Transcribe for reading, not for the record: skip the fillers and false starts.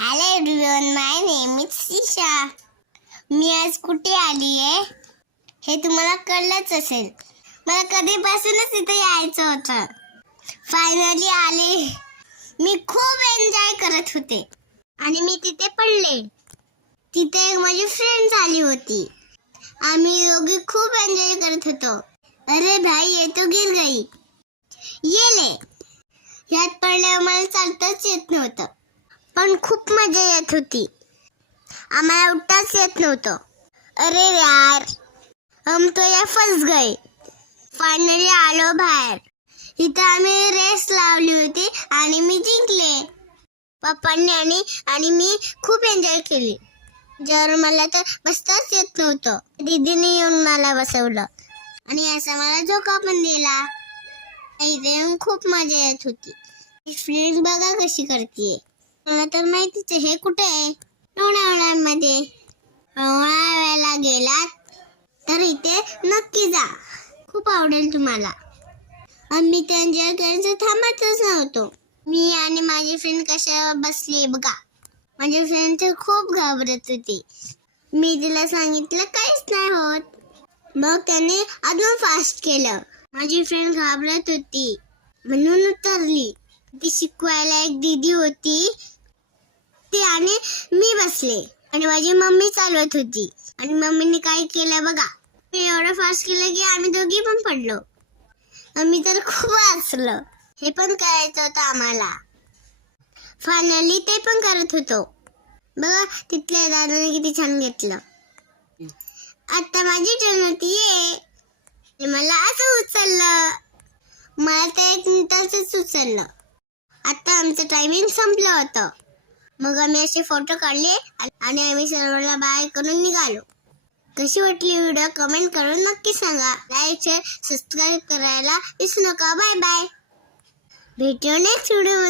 Hello everyone, my name is शिशा. मी आज कुठे आली आहे हे तुम्हाला कळलंच असेल. मला कधीपासूनच इथे यायचं होतं. फायनली आले. मी खूप एन्जॉय करत होते आणि मी तिथे पडले. तिथे एक माझी फ्रेंड आली होती. आम्ही दोघी खूप एन्जॉय करत होतो. अरे भाई, ये तो गिर गई. ये ले. यात पडल्यावर मला चालताच येत नव्हतं, पण खूप मजा येत होती. आम्हाला उठताच येत नव्हतं. अरे यार, हम तो या फस गए. फायनली आलो बाहेर. इथं आम्ही रेस लावली होती आणि मी जिंकले. पप्पांनी आणि मी खूप एन्जॉय केली. जर मला तर बसताच येत नव्हतं. दीदीने येऊन मला बसवलं आणि असा मला झोका पण दिला. इथे येऊन खूप मजा येत होती. फ्रेंड बघा कशी करतीये. मला तर माहितीच आहे. हे कुठे आहे? लोणावळ्यामध्ये. लोणावळ्याला गेलात तर इथे नक्की जा. खूप आवडेल तुम्हाला. आम्ही ते एन्जॉय करायचं थांबतच नव्हतो. मी आणि माझी फ्रेंड कशावर बसली बघा. माझी फ्रेंड तर खूप घाबरत होती. मी तिला सांगितलं काहीच नाही होत. मग त्याने अजून फास्ट केलं. माझी फ्रेंड घाबरत होती म्हणून उतरली. ती शिकवायला एक दीदी होती. ती आणि मी बसले आणि माझी मम्मी चालवत होती. आणि मम्मीने काय केलं बघा. मी एवढं फास्ट केलं की आम्ही दोघी पण पडलो. आम्ही तर खूप हसलो. हे पण करायचं होतं आम्हाला. फायनली ते पण करत होतो. बघा तिथल्या दादाने किती छान घेतलं. आता माझी टर्न होती. ये मला असं उचललं. मला ते 1 मिनिटाचंच उचललं. आता आमचं टायमिंग संपलं होतं. मग आम्ही असे फोटो काढले आणि आम्ही सर्वांना बाय करून निघालो. कशी वाटली व्हिडिओ कमेंट करून नक्की सांगा. लाईक शेअर सबस्क्राईब करायला विसरू नका. Bye bye. भेटू नेक्स्ट व्हिडिओ.